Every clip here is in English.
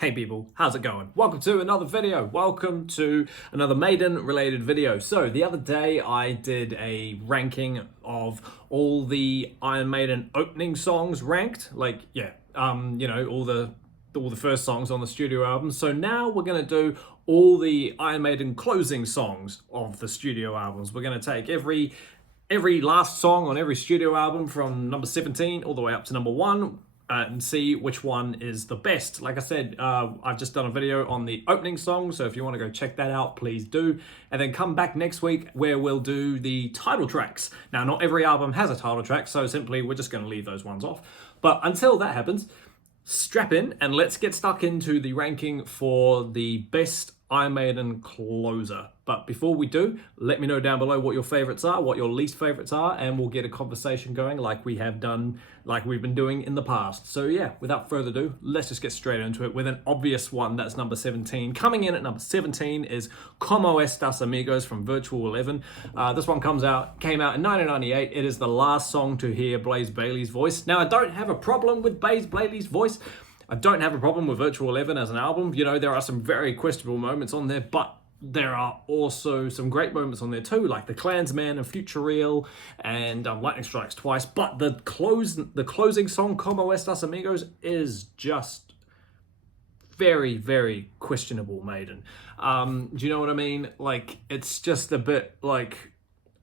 Hey people, how's it going? Welcome to another video. Welcome to another Maiden related video. So the other day I did a ranking of all the Iron Maiden opening songs ranked. All the first songs on the studio album. So now we're gonna do all the Iron Maiden closing songs of the studio albums. We're gonna take every last song on every studio album from number 17 all the way up to number 1. And see which one is the best. Like I said, I've just done a video on the opening song, so if you want to go check that out, please do. And then come back next week where we'll do the title tracks. Now, not every album has a title track, so simply we're just going to leave those ones off. But until that happens, strap in and let's get stuck into the ranking for the best Iron Maiden closer. But before we do, let me know down below what your favorites are, what your least favorites are, and we'll get a conversation going like we've been doing in the past. So yeah, without further ado, let's just get straight into it with an obvious one. That's number 17. Coming in at number 17 is Como Estas Amigos from Virtual 11. This one came out in 1998. It is the last song to hear Blaze Bayley's voice. Now, I don't have a problem with Blaze Bayley's voice. I don't have a problem with Virtual 11 as an album. You know, there are some very questionable moments on there, but there are also some great moments on there too, like The Klansman and Future Real and Lightning Strikes Twice. But the closing song, Como Estas Amigos, is just very, very questionable Maiden. Do you know what I mean? Like, it's just a bit like,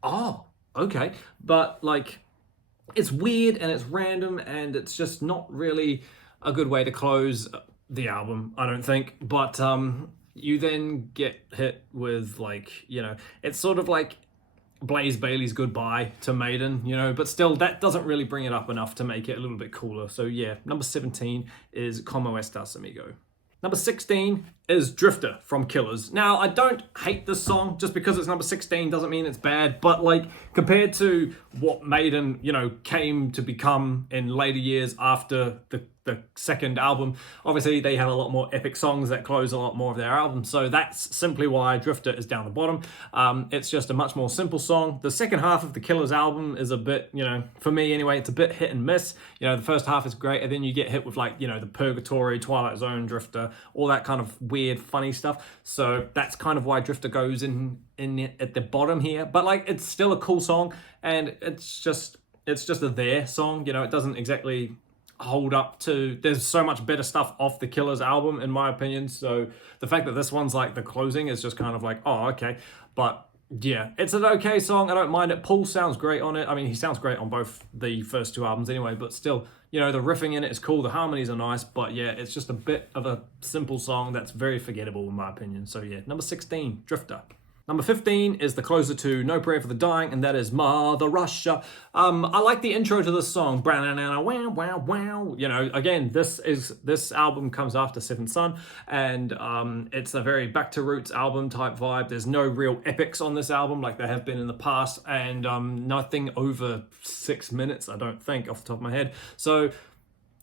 oh, okay. But like, it's weird and it's random and it's just not really a good way to close the album, I don't think. But you then get hit with, like, you know, it's sort of like Blaze Bayley's goodbye to Maiden, you know, but still that doesn't really bring it up enough to make it a little bit cooler. So yeah, number 17 is Como Estas Amigo. Number 16 is Drifter from Killers. Now, I don't hate this song. Just because it's number 16 doesn't mean it's bad, but like, compared to what Maiden, you know, came to become in later years after the second album, obviously they have a lot more epic songs that close a lot more of their albums, so that's simply why Drifter is down the bottom. It's just a much more simple song. The second half of the Killers album is a bit, you know, for me anyway, it's a bit hit and miss. You know, the first half is great, and then you get hit with, like, you know, the Purgatory, Twilight Zone, Drifter, all that kind of weird, funny stuff. So that's kind of why Drifter goes in at the bottom here. But like, it's still a cool song, and it's just a there song. You know, it doesn't exactly hold up to, there's so much better stuff off the Killers album in my opinion. So the fact that this one's like the closing is just kind of like, oh, okay. But yeah, it's an okay song. I don't mind it. Paul sounds great on it. I mean, he sounds great on both the first two albums anyway, but still, you know, the riffing in it is cool. The harmonies are nice, but yeah, it's just a bit of a simple song that's very forgettable in my opinion. So yeah, number 16, Drifter. Number 15 is the closer to No Prayer for the Dying, and that is Mother Russia. I like the intro to this song. Wow, wow, wow. You know, again, this album comes after Seventh Son, and it's a very back to roots album type vibe. There's no real epics on this album like there have been in the past, and nothing over 6 minutes, I don't think, off the top of my head. So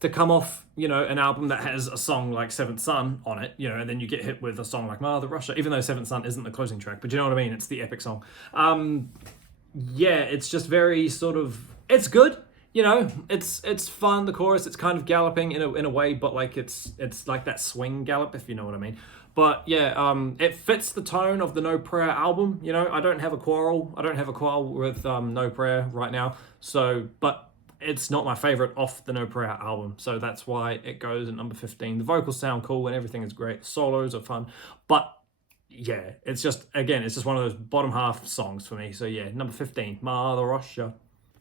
to come off, you know, an album that has a song like Seventh Son on it, you know, and then you get hit with a song like Mother Russia, even though Seventh Son isn't the closing track, but you know what I mean? It's the epic song. Yeah, it's just very sort of, it's good, you know, it's fun. The chorus, it's kind of galloping in a way, but like it's like that swing gallop, if you know what I mean. But yeah, it fits the tone of the No Prayer album. You know, I don't have a quarrel with No Prayer right now. So, but it's not my favorite off the No Prayer album, so that's why it goes at number 15. The vocals sound cool and everything is great. The solos are fun, but yeah, it's just one of those bottom half songs for me. So yeah, number 15, Mother Russia.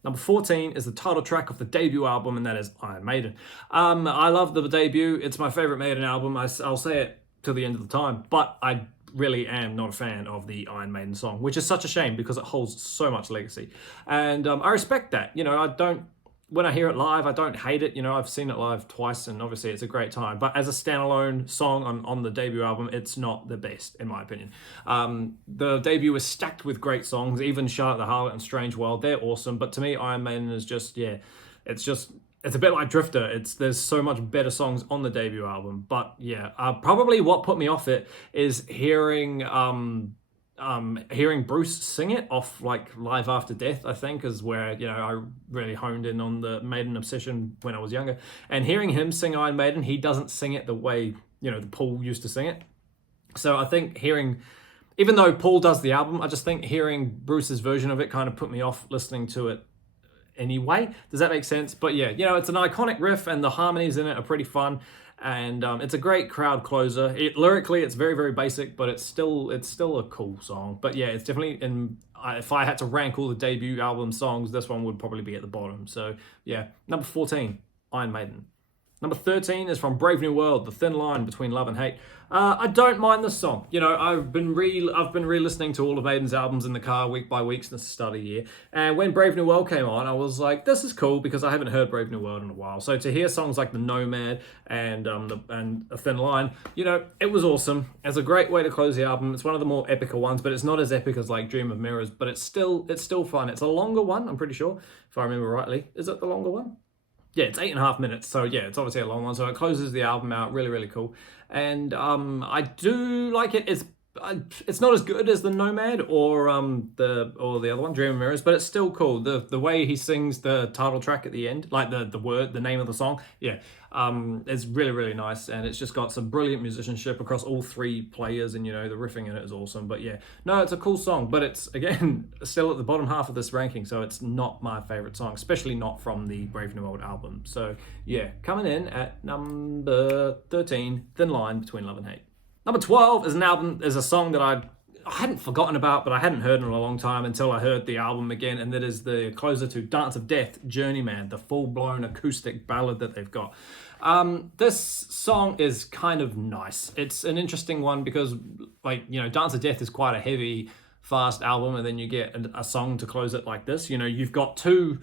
Number 14 is the title track of the debut album, and that is Iron Maiden. I love the debut. It's my favorite Maiden album. I'll say it till the end of the time, but I really am not a fan of the Iron Maiden song, which is such a shame because it holds so much legacy. And I respect that. You know, when I hear it live, I don't hate it. You know, I've seen it live twice, and obviously it's a great time. But as a standalone song on the debut album, it's not the best, in my opinion. The debut is stacked with great songs. Even Charlotte the Harlot and Strange World, they're awesome. But to me, Iron Maiden is just, yeah, it's a bit like Drifter. There's so much better songs on the debut album. But yeah, probably what put me off it is hearing Bruce sing it off like Live After Death, I think, is where, you know, I really honed in on the Maiden obsession when I was younger. And hearing him sing Iron Maiden, he doesn't sing it the way the Paul used to sing it. So I think even though Paul does the album, I just think hearing Bruce's version of it kind of put me off listening to it anyway. Does that make sense? But yeah, it's an iconic riff, and the harmonies in it are pretty fun, and it's a great crowd closer. Lyrically, it's very, very basic, but it's still a cool song. But yeah, it's definitely if I had to rank all the debut album songs, this one would probably be at the bottom. So yeah, number 14, Iron Maiden. Number 13 is from Brave New World, The Thin Line Between Love and Hate. I don't mind this song. I've been re-listening to all of Maiden's albums in the car week by week since the start of the year. And when Brave New World came on, I was like, this is cool, because I haven't heard Brave New World in a while. So to hear songs like The Nomad and A Thin Line, it was awesome. It's a great way to close the album. It's one of the more epic ones, but it's not as epic as like Dream of Mirrors, but it's still fun. It's a longer one, I'm pretty sure, if I remember rightly. Is it the longer one? Yeah, it's 8.5 minutes, so yeah, it's obviously a long one. So it closes the album out really, really cool, and I do like it. It's not as good as the Nomad or the other one, Dream of Mirrors, but it's still cool. The way he sings the title track at the end, like the name of the song, yeah, it's really, really nice, and it's just got some brilliant musicianship across all three players, and the riffing in it is awesome. But yeah, no, it's a cool song, but it's again still at the bottom half of this ranking, so it's not my favorite song, especially not from the Brave New World album. So yeah, coming in at number 13, Thin Line Between Love and Hate. Number 12 is a song that I hadn't forgotten about, but I hadn't heard in a long time until I heard the album again, and that is the closer to Dance of Death, Journeyman, the full-blown acoustic ballad that they've got. This song is kind of nice. It's an interesting one because, Dance of Death is quite a heavy, fast album, and then you get a song to close it like this. You've got two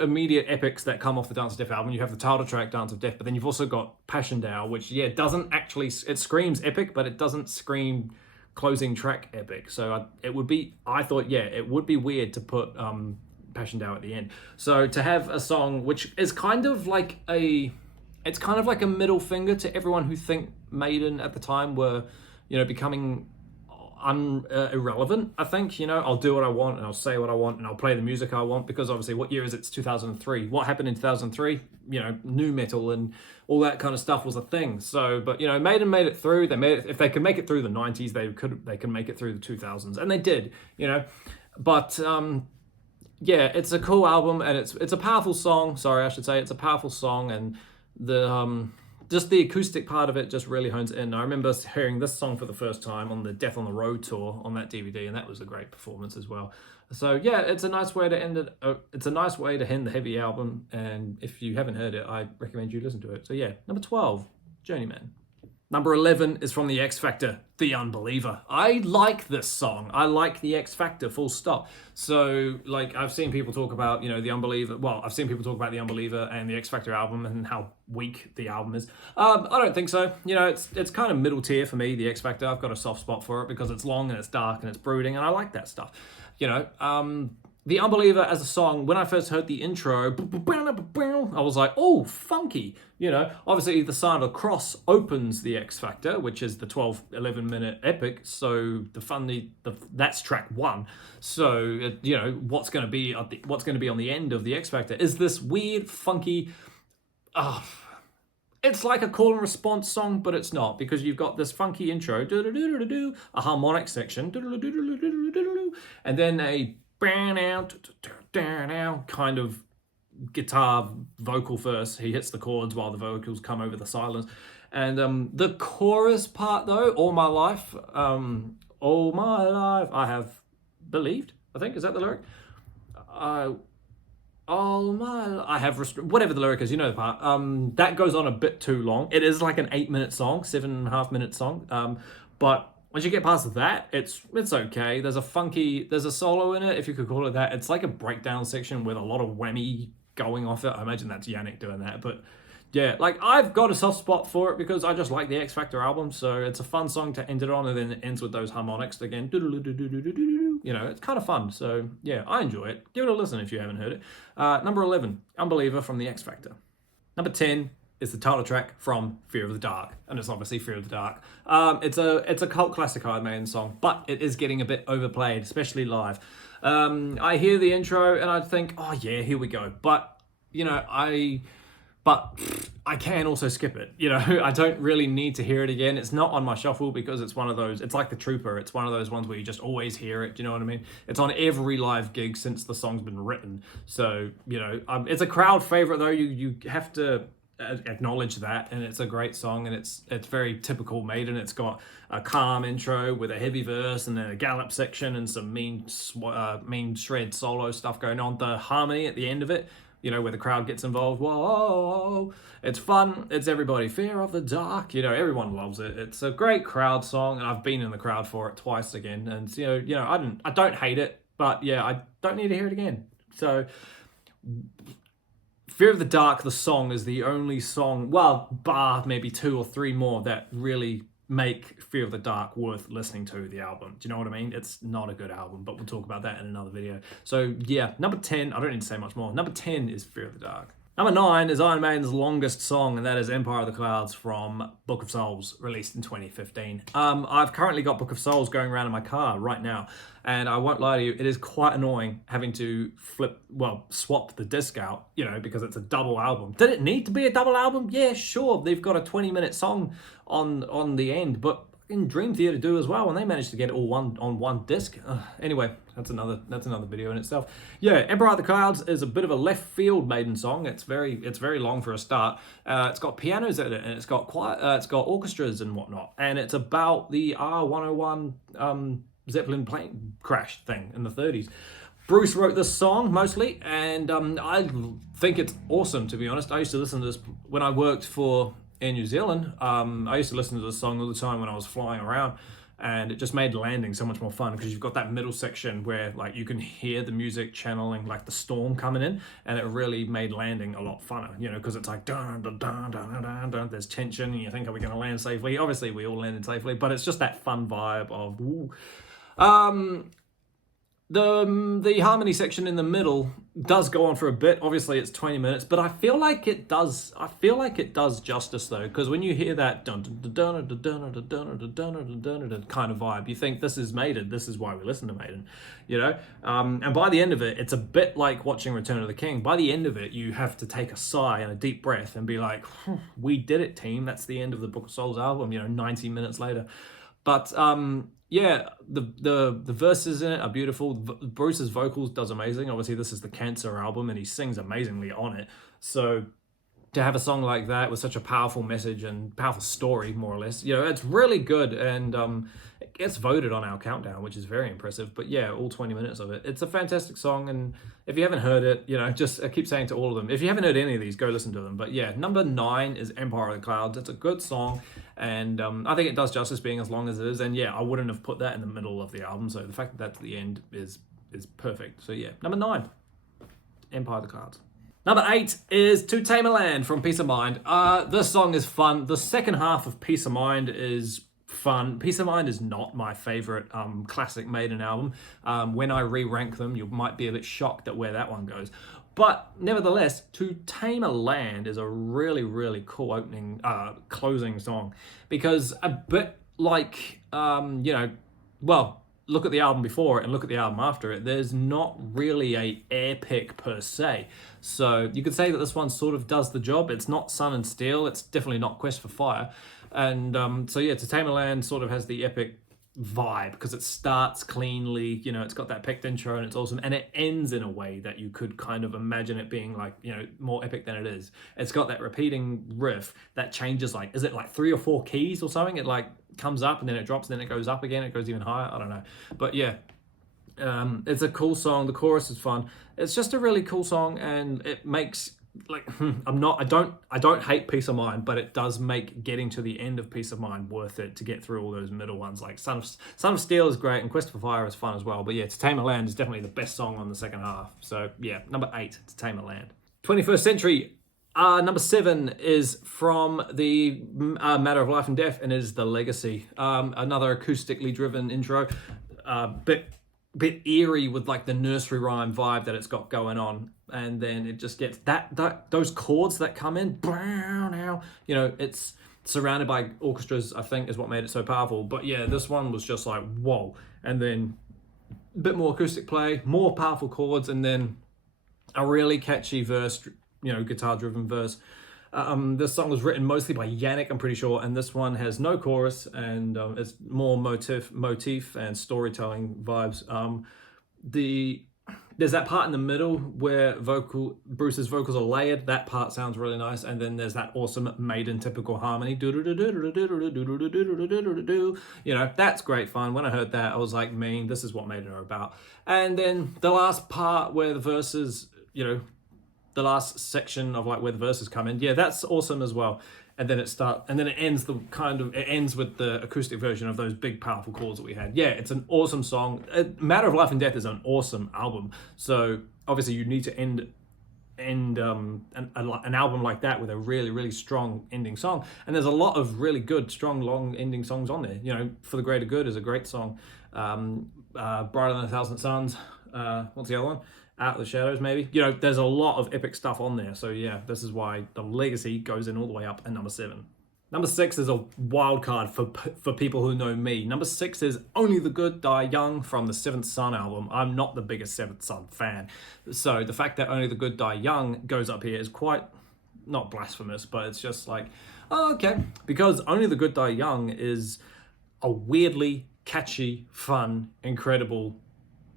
immediate epics that come off the Dance of Death album. You have the title track, Dance of Death, but then you've also got Passchendaele, which, doesn't actually, it screams epic, but it doesn't scream closing track epic. So I thought, it would be weird to put Passchendaele at the end. So to have a song which is kind of like a middle finger to everyone who think Maiden at the time were, becoming irrelevant. I think, I'll do what I want, and I'll say what I want, and I'll play the music I want, because obviously, what year is it? It's 2003. What happened in 2003? Nu metal and all that kind of stuff was a thing. So, but Maiden made it through. If they could make it through the 90s, they can make it through the 2000s, and they did. But it's a cool album, and it's a powerful song. Sorry, I should say it's a powerful song, and the just the acoustic part of it just really hones it in. I remember hearing this song for the first time on the Death on the Road tour on that DVD, and that was a great performance as well. So yeah, it's a nice way to end it. It's a nice way to end the heavy album, and if you haven't heard it, I recommend you listen to it. So yeah, number 12, Journeyman. Number 11 is from The X Factor, The Unbeliever. I like this song. I like The X Factor, full stop. So, I've seen people talk about, The Unbeliever. Well, I've seen people talk about The Unbeliever and The X Factor album and how weak the album is. I don't think so. It's kind of middle tier for me, The X Factor. I've got a soft spot for it because it's long and it's dark and it's brooding, and I like that stuff. The Unbeliever as a song, when I first heard the intro, I was like, oh, funky. Obviously the Sign of the Cross opens the X Factor, which is the 11 minute epic. So that's track 1. So, what's going to be on the end of the X Factor is this weird, funky, it's like a call and response song, but it's not, because you've got this funky intro, a harmonic section, and then a kind of guitar vocal verse. He hits the chords while the vocals come over the silence, and the chorus part though, all my life I have believed, I think, is that the lyric? I have whatever the lyric is, the part. That goes on a bit too long. It is like an 8-minute song, 7.5 minute song. But once you get past that, it's okay. There's a solo in it, if you could call it that. It's like a breakdown section with a lot of whammy going off it. I imagine that's Yannick doing that, but yeah, I've got a soft spot for it because I just like the X Factor album, so it's a fun song to end it on, and then it ends with those harmonics again. It's kind of fun, so yeah, I enjoy it. Give it a listen if you haven't heard it. Number 11, Unbeliever from the X Factor. Number 10 is the title track from Fear of the Dark, and it's obviously Fear of the Dark. It's a cult classic Iron Maiden song, but it is getting a bit overplayed, especially live. I hear the intro and I think, oh yeah, here we go. But but I can also skip it. You know, I don't really need to hear it again. It's not on my shuffle because it's one of those, it's like The Trooper. It's one of those ones where you just always hear it. Do you know what I mean? It's on every live gig since the song's been written. So, you know, it's a crowd favorite though. You have to acknowledge that, and it's a great song, and it's very typical Maiden. It's got a calm intro with a heavy verse and then a gallop section and some mean shred solo stuff going on. The harmony at the end of it, you know, where the crowd gets involved. Whoa, it's fun. It's everybody. Fear of the Dark. You know, everyone loves it. It's a great crowd song, and I've been in the crowd for it twice again. And you know, I don't hate it, but yeah, I don't need to hear it again. So, Fear of the Dark, the song, is the only song, well, bar maybe 2 or 3 more that really make Fear of the Dark worth listening to, the album. Do you know what I mean? It's not a good album, but we'll talk about that in another video. So yeah, number 10, I don't need to say much more. Number 10 is Fear of the Dark. Number 9 is Iron Maiden's longest song, and that is Empire of the Clouds from Book of Souls, released in 2015. I've currently got Book of Souls going around in my car right now, and I won't lie to you, it is quite annoying having to swap the disc out, you know, because it's a double album. Did it need to be a double album? Yeah, sure, they've got a 20-minute song on the end, but in Dream Theater do as well, and they managed to get it all on one disc. Anyway, that's another video in itself. Yeah, Empire of the Clouds is a bit of a left field Maiden song. It's very long for a start. It's got pianos in it, and it's got orchestras and whatnot, and it's about the R101 Zeppelin plane crash thing in the 30s. Bruce wrote this song mostly, and I think it's awesome, to be honest. I used to listen to this when I worked in New Zealand. I used to listen to this song all the time when I was flying around, and it just made landing so much more fun because you've got that middle section where like you can hear the music channeling like the storm coming in, and it really made landing a lot funner, you know, because it's like dun, dun, dun, dun, dun, dun, there's tension and you think, are we going to land safely? Obviously we all landed safely, but it's just that fun vibe of ooh. The harmony section in the middle does go on for a bit. Obviously it's 20 minutes, but I feel like it does justice though, because when you hear that dun dun dun dun dun dun dun dun dun dun kind of vibe, you think this is Maiden, this is why we listen to Maiden, you know? And by the end of it, it's a bit like watching Return of the King. By the end of it, you have to take a sigh and a deep breath and be like, we did it, team. That's the end of the Book of Souls album, you know, 90 minutes later. But yeah, the verses in it are beautiful. Bruce's vocals does amazing. Obviously, this is the Cancer album, and he sings amazingly on it. So to have a song like that with such a powerful message and powerful story, more or less, you know, it's really good. And it gets voted on our countdown, which is very impressive. But yeah, all 20 minutes of it. It's a fantastic song. And if you haven't heard it, you know, just I keep saying to all of them, if you haven't heard any of these, go listen to them. But yeah, number 9 is Empire of the Clouds. It's a good song. And I think it does justice being as long as it is. And yeah, I wouldn't have put that in the middle of the album. So the fact that that's at the end is perfect. So yeah, number 9, Empire of the Clouds. Number 8 is To Tame a Land from Peace of Mind. This song is fun. The second half of Peace of Mind is fun. Peace of Mind is not my favorite classic Maiden album. When I re-rank them, you might be a bit shocked at where that one goes. But nevertheless, To Tame a Land is a really, really cool opening, closing song, because a bit like, you know, well, look at the album before it and look at the album after it, there's not really a epic per se. So you could say that this one sort of does the job. It's not Sun and Steel. It's definitely not Quest for Fire. And so yeah, To Tame a Land sort of has the epic vibe because it starts cleanly, you know, it's got that picked intro and it's awesome, and it ends in a way that you could kind of imagine it being like, you know, more epic than it is. It's got that repeating riff that changes, like, is it like 3 or 4 keys or something? It like comes up and then it drops and then it goes up again, it goes even higher, I don't know. But yeah, it's a cool song. The chorus is fun. It's just a really cool song, and it makes, like, I don't hate Peace of Mind, but it does make getting to the end of Peace of Mind worth it to get through all those middle ones. Like Son of Steel is great, and Quest for Fire is fun as well. But yeah, To Tame a Land is definitely the best song on the second half. So yeah, number 8, To Tame a Land. 21st Century. Number 7 is from the Matter of Life and Death, and is The Legacy. Another acoustically driven intro. Bit eerie with like the nursery rhyme vibe that it's got going on, and then it just gets those chords that come in, you know, it's surrounded by orchestras, I think, is what made it so powerful. But yeah, this one was just like whoa, and then a bit more acoustic play, more powerful chords, and then a really catchy verse, you know, guitar driven verse. This song was written mostly by Yannick, I'm pretty sure, and this one has no chorus, and it's more motif and storytelling vibes. The There's that part in the middle where Bruce's vocals are layered. That part sounds really nice, and then there's that awesome Maiden typical harmony. You know, that's great fun. When I heard that, I was like, "Man, this is what Maiden are about." And then the last part where the verses, you know, the last section of like where the verses come in, yeah, that's awesome as well. And then it ends with the acoustic version of those big powerful chords that we had. Yeah, it's an awesome song. Matter of Life and Death is an awesome album. So obviously you need to end an album like that with a really, really strong ending song. And there's a lot of really good, strong, long ending songs on there. You know, For the Greater Good is a great song. Brighter Than a Thousand Suns. What's the other one? Out of the Shadows, maybe. You know, there's a lot of epic stuff on there. So yeah, this is why the legacy goes in all the way up at number 7. Number 6 is a wild card for people who know me. Number 6 is Only the Good Die Young from the Seventh Son album. I'm not the biggest Seventh Son fan. So the fact that Only the Good Die Young goes up here is quite, not blasphemous, but it's just like, oh, okay. Because Only the Good Die Young is a weirdly catchy, fun, incredible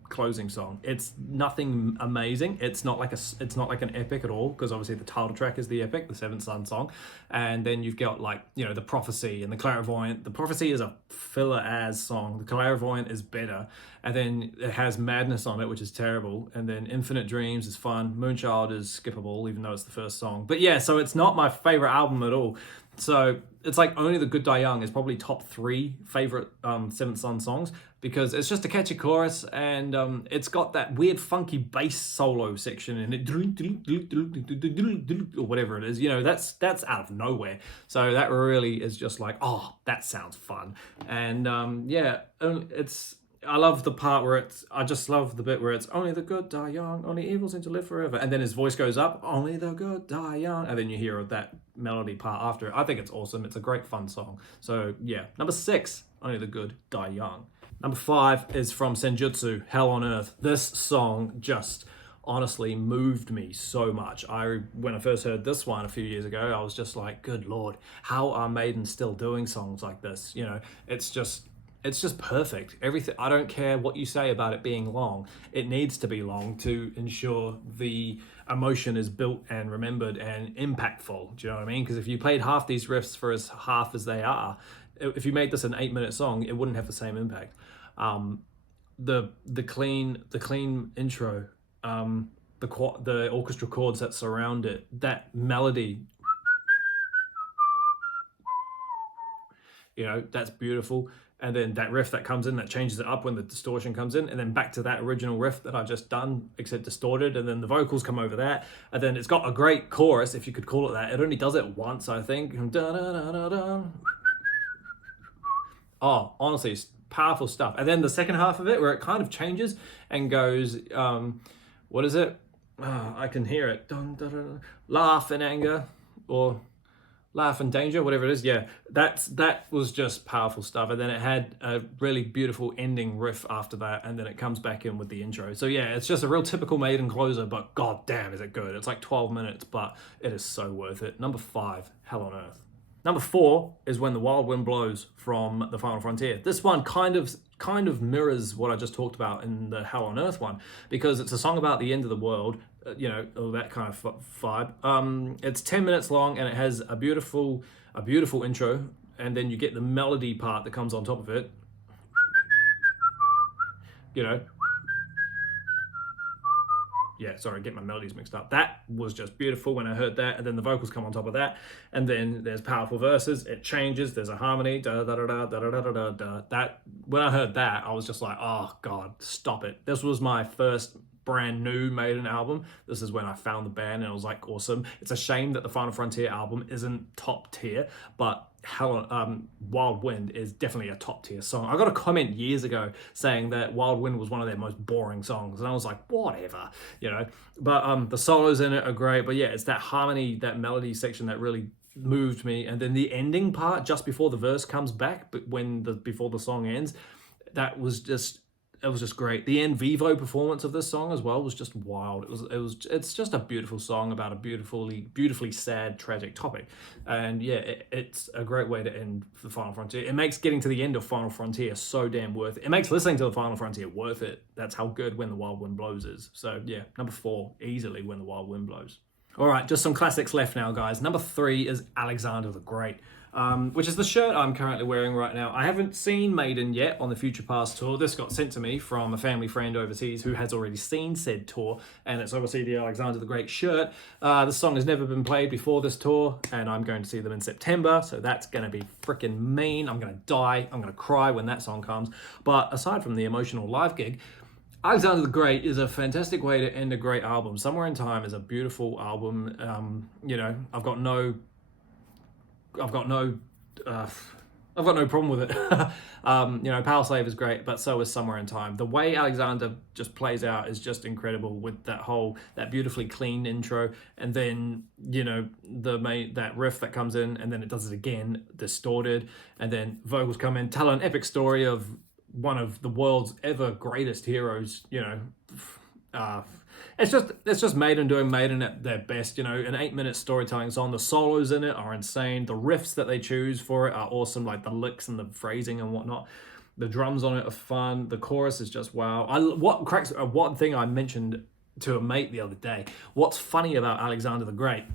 closing song. It's nothing amazing. It's not like an epic at all, because obviously the title track is the epic, the Seventh Son song, and then you've got like, you know, the Prophecy and the Clairvoyant. The Prophecy is a filler as song. The Clairvoyant is better, and then it has Madness on it, which is terrible, and then Infinite Dreams is fun. Moonchild is skippable, even though it's the first song. But yeah, so it's not my favorite album at all. So it's like Only the Good Die Young is probably top 3 favorite Seventh Son songs, because it's just a catchy chorus, and it's got that weird funky bass solo section in it, or whatever it is. You know, that's out of nowhere. So that really is just like, oh, that sounds fun. And yeah, I love the part where I just love the bit where it's only the good die young, only evil seem to live forever. And then his voice goes up, only the good die young. And then you hear that melody part after it. I think it's awesome. It's a great fun song. So yeah, number 6, Only the Good Die Young. Number 5 is from Senjutsu, Hell on Earth. This song just honestly moved me so much. When I first heard this one a few years ago, I was just like, good Lord, how are Maiden still doing songs like this? You know, it's just perfect. Everything. I don't care what you say about it being long. It needs to be long to ensure the emotion is built and remembered and impactful. Do you know what I mean? Because if you played half these riffs for half as they are, if you made this an 8-minute song, it wouldn't have the same impact. The clean intro, the orchestra chords that surround it, that melody, you know, that's beautiful. And then that riff that comes in, that changes it up when the distortion comes in, and then back to that original riff that I've just done, except distorted, and then the vocals come over that, and then it's got a great chorus, if you could call it that. It only does it once, I think. Oh, honestly, it's powerful stuff. And then the second half of it, where it kind of changes and goes, what is it? Oh, I can hear it. Dun, dun, dun, laugh in anger, or laugh and danger, whatever it is. Yeah, that was just powerful stuff. And then it had a really beautiful ending riff after that, and then it comes back in with the intro. So yeah, it's just a real typical Maiden closer, but god damn is it good. It's like 12 minutes, but it is so worth it. Number 5, Hell on Earth. Number 4 is When the Wild Wind Blows from The Final Frontier. This one kind of mirrors what I just talked about in the Hell on Earth one, because it's a song about the end of the world, you know, all that kind of vibe. It's 10 minutes long, and it has a beautiful intro, and then you get the melody part that comes on top of it. You know. Yeah, sorry, get my melodies mixed up. That was just beautiful when I heard that, and then the vocals come on top of that, and then there's powerful verses. It changes. There's a harmony. Da da da da da da da da da. That when I heard that, I was just like, oh god, stop it. This was my first brand new Maiden album. This is when I found the band, and it was like awesome. It's a shame that the Final Frontier album isn't top tier, but Wild Wind is definitely a top tier song. I got a comment years ago saying that Wild Wind was one of their most boring songs, and I was like, whatever, you know. But the solos in it are great. But yeah, it's that harmony, that melody section that really moved me, and then the ending part just before the verse comes back, but before the song ends, that was just it was just great. The in vivo performance of this song as well was just wild. It's just a beautiful song about a beautifully sad, tragic topic, and yeah, it's a great way to end the Final Frontier. It makes getting to the end of Final Frontier so damn worth it. It makes listening to the Final Frontier worth it. That's how good When the Wild Wind Blows is. So yeah, number 4, easily When the Wild Wind Blows. All right, just some classics left now, guys. Number 3 is Alexander the Great, which is the shirt I'm currently wearing right now. I haven't seen Maiden yet on the Future Past tour. This got sent to me from a family friend overseas who has already seen said tour, and it's obviously the Alexander the Great shirt. The song has never been played before this tour, and I'm going to see them in September, so that's going to be freaking mean. I'm going to die. I'm going to cry when that song comes. But aside from the emotional live gig, Alexander the Great is a fantastic way to end a great album. Somewhere in Time is a beautiful album. You know, I've got no problem with it. You know, Power Slave is great, but so is Somewhere in Time. The way Alexander just plays out is just incredible, with that beautifully clean intro, and then, you know, that riff that comes in, and then it does it again, distorted, and then vocals come in, tell an epic story of one of the world's ever greatest heroes. You know, it's just Maiden doing Maiden at their best. You know, an 8-minute storytelling song. The solos in it are insane. The riffs that they choose for it are awesome, like the licks and the phrasing and whatnot. The drums on it are fun. The chorus is just wow. One thing I mentioned to a mate the other day. What's funny about Alexander the Great?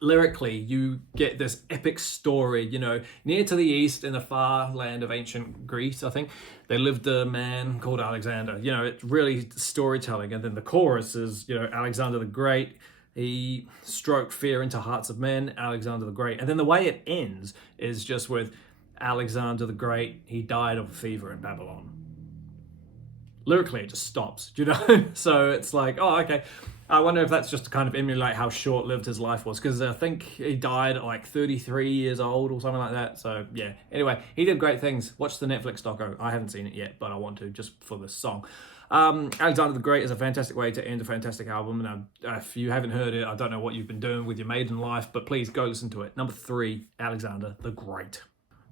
Lyrically, you get this epic story. You know, near to the east in the far land of ancient Greece, I think, there lived a man called Alexander. You know, it's really storytelling. And then the chorus is, you know, Alexander the Great, he stroked fear into hearts of men, Alexander the Great. And then the way it ends is just with Alexander the Great, he died of a fever in Babylon. Lyrically, it just stops, you know? So it's like, oh, okay. I wonder if that's just to kind of emulate how short-lived his life was, because I think he died at like 33 years old or something like that. So yeah, anyway, he did great things. Watch the Netflix doco. I haven't seen it yet, but I want to, just for this song. Alexander the Great is a fantastic way to end a fantastic album. And if you haven't heard it, I don't know what you've been doing with your Maiden life, but please go listen to it. Number 3, Alexander the Great.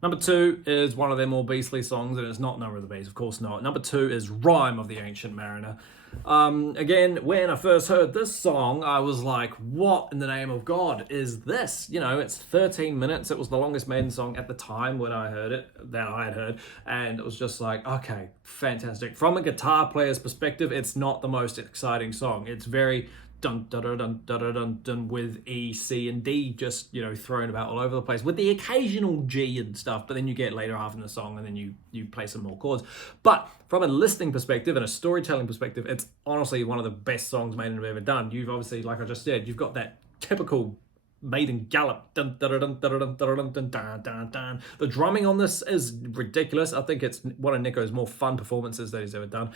Number 2 is one of their more beastly songs, and it's not Number of the Beast, of course not. Number 2 is Rhyme of the Ancient Mariner. Again, when I first heard this song, I was like, what in the name of God is this? You know, it's 13 minutes. It was the longest Maiden song at the time when I heard it, that I had heard. And it was just like, okay, fantastic. From a guitar player's perspective, it's not the most exciting song. It's very dun dun dun dun dun dun dun with E, C, and D just, you know, thrown about all over the place, with the occasional G and stuff, but then you get later half in the song and then you play some more chords. But from a listening perspective and a storytelling perspective, it's honestly one of the best songs Maiden have ever done. You've obviously, like I just said, you've got that typical Maiden gallop. Dun, dun, dun, dun, dun, dun, dun, dun, dun, dun, dun. The drumming on this is ridiculous. I think it's one of Nico's more fun performances that he's ever done.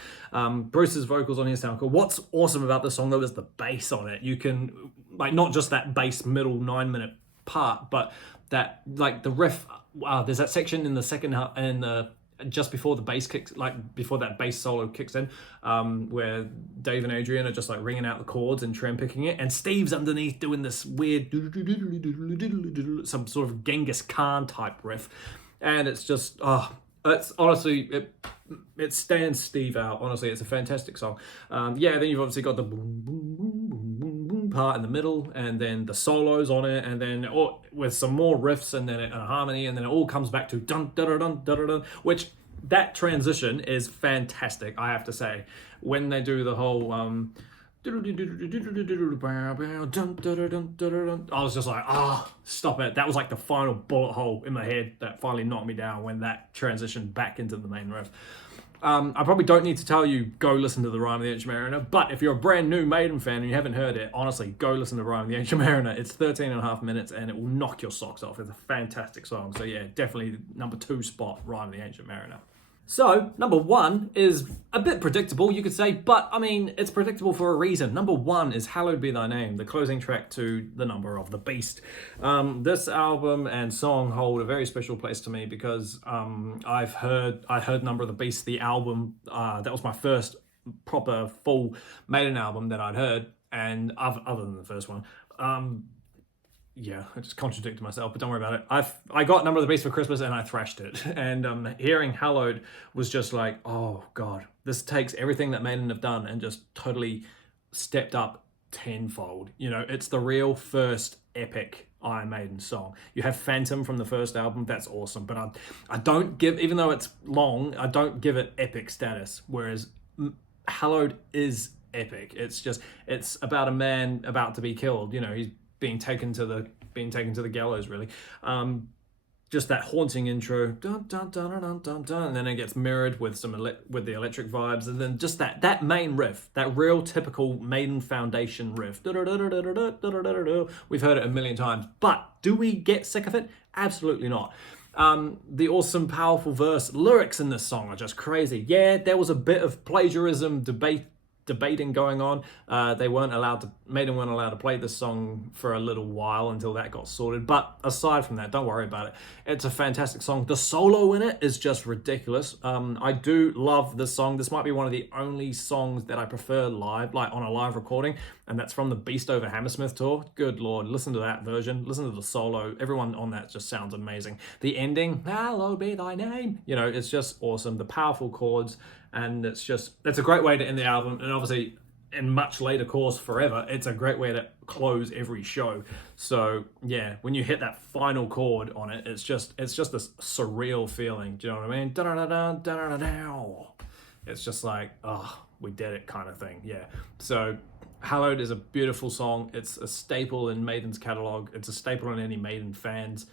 Bruce's vocals on here sound cool. What's awesome about this song though is the bass on it. You can, like, not just that bass middle 9-minute part, but that, like, the riff. There's that section in the second half, and just before the bass kicks, like before that bass solo kicks in, where Dave and Adrian are just like ringing out the chords and trem picking it, and Steve's underneath doing this weird some sort of Genghis Khan type riff, and it's just it's honestly, it stands Steve out. Honestly, it's a fantastic song. Yeah, then you've obviously got the boom boom boom boom boom boom part in the middle, and then the solos on it, and then with some more riffs, and then a harmony, and then it all comes back to dun dun dun dun dun, which that transition is fantastic, I have to say. When they do the whole I was just like, stop it. That was like the final bullet hole in my head that finally knocked me down when that transitioned back into the main riff. I probably don't need to tell you, go listen to the Rhyme of the Ancient Mariner, but if you're a brand new Maiden fan and you haven't heard it, honestly, go listen to Rhyme of the Ancient Mariner. It's 13.5 minutes and it will knock your socks off. It's a fantastic song. So yeah, definitely number 2 spot, Rhyme of the Ancient Mariner. So, number 1 is a bit predictable, you could say, but I mean, it's predictable for a reason. Number 1 is Hallowed Be Thy Name, the closing track to The Number of the Beast. This album and song hold a very special place to me because I heard Number of the Beast, the album. That was my first proper full Maiden album that I'd heard, and other than the first one. yeah, I just contradicted myself, but don't worry about it. I got Number of the Beast for Christmas and I thrashed it. And hearing Hallowed was just like, oh god, this takes everything that Maiden have done and just totally stepped up tenfold. You know, it's the real first epic Iron Maiden song. You have Phantom from the first album, that's awesome, but I don't give, even though it's long, I don't give it epic status. Whereas Hallowed is epic. It's about a man about to be killed. You know, he's being taken to the gallows, really. Just that haunting intro, dun, dun, dun, dun, dun, dun, dun, and then it gets mirrored with with the electric vibes, and then just that main riff, that real typical Maiden Foundation riff. We've heard it a million times, but do we get sick of it? Absolutely not. The awesome, powerful verse lyrics in this song are just crazy. Yeah, there was a bit of plagiarism debating going on. Maiden weren't allowed to play this song for a little while until that got sorted. But aside from that, don't worry about it. It's a fantastic song. The solo in it is just ridiculous. I do love this song. This might be one of the only songs that I prefer live, like on a live recording, and that's from the Beast Over Hammersmith tour. Good Lord, listen to that version. Listen to the solo. Everyone on that just sounds amazing. The ending, hallowed be thy name. You know, it's just awesome. The powerful chords, and it's a great way to end the album. And obviously, in much later course, Forever, it's a great way to close every show. So yeah, when you hit that final chord on it, it's just this surreal feeling. Do you know what I mean? Da-da-da-da-da-da-da. It's just like, oh, we did it kind of thing. Yeah. So Hallowed is a beautiful song. It's a staple in Maiden's catalog. It's a staple in any metal fans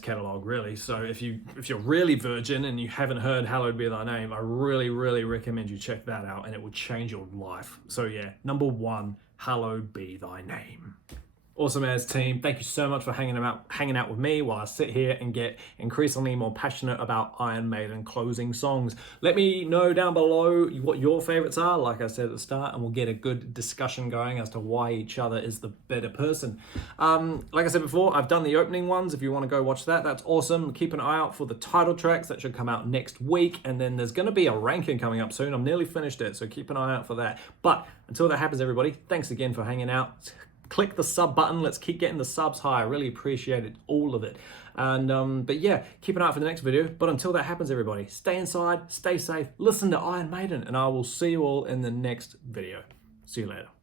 catalog, really. So if you're really virgin and you haven't heard Hallowed Be Thy Name, I really, really recommend you check that out, and it will change your life. So yeah, number 1, Hallowed Be Thy Name. Awesome as team. Thank you so much for hanging out with me while I sit here and get increasingly more passionate about Iron Maiden closing songs. Let me know down below what your favorites are, like I said at the start, and we'll get a good discussion going as to why each other is the better person. Like I said before, I've done the opening ones. If you want to go watch that, that's awesome. Keep an eye out for the title tracks. That should come out next week, and then there's going to be a ranking coming up soon. I'm nearly finished it, so keep an eye out for that. But until that happens, everybody, thanks again for hanging out. Click the sub button. Let's keep getting the subs high. I really appreciate it, all of it. And but yeah, keep an eye out for the next video. But until that happens, everybody, stay inside, stay safe, listen to Iron Maiden, and I will see you all in the next video. See you later.